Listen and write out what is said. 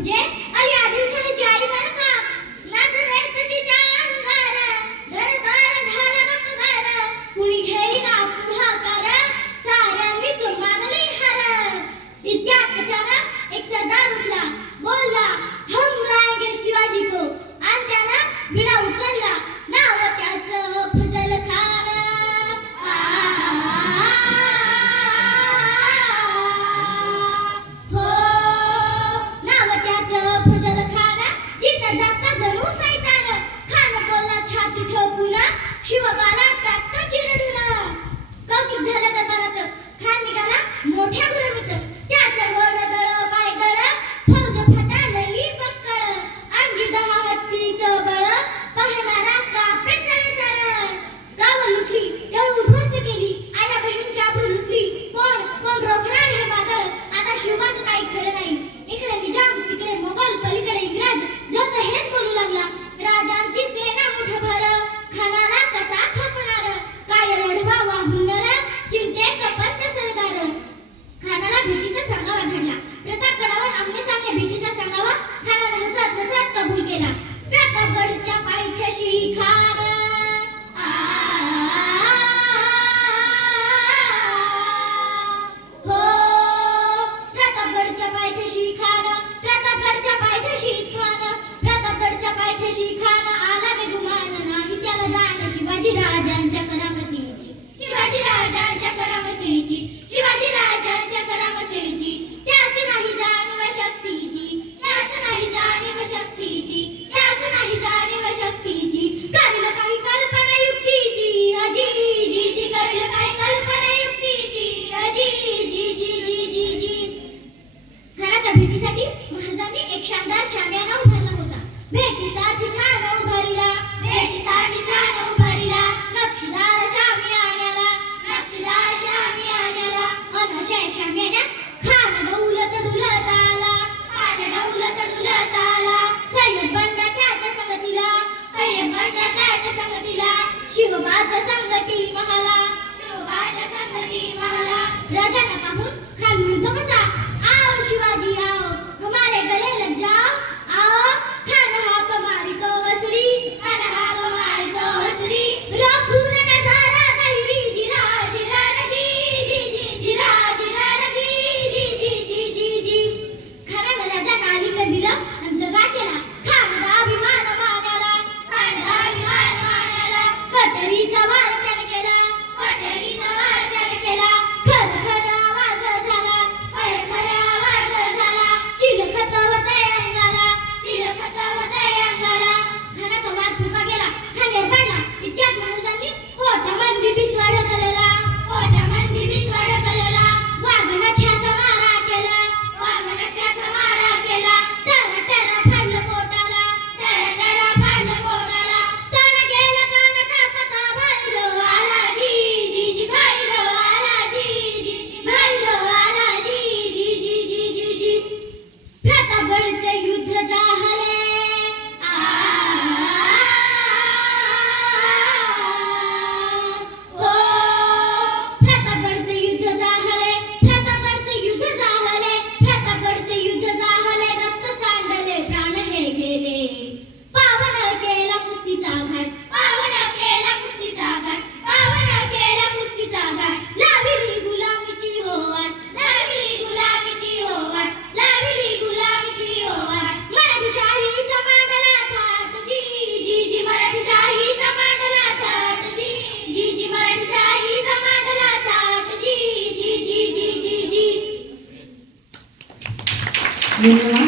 तुझे भेटीसाठी छान उभारीला. भेटीसाठी छान उभारीला. नक्षीदार शामी आण्याला. नक्षीदार शामी आण्याला. अन शेषमेने खान दौलत दुलत आला खान दौलत दुलत आला सय्यद बंडा त्याच्या संगतीला. सय्यद बंडा त्याच्या संगतीला. शिवबाच्या संगती महाला. शिवबाच्या संगती महाला. पाहून విన్నా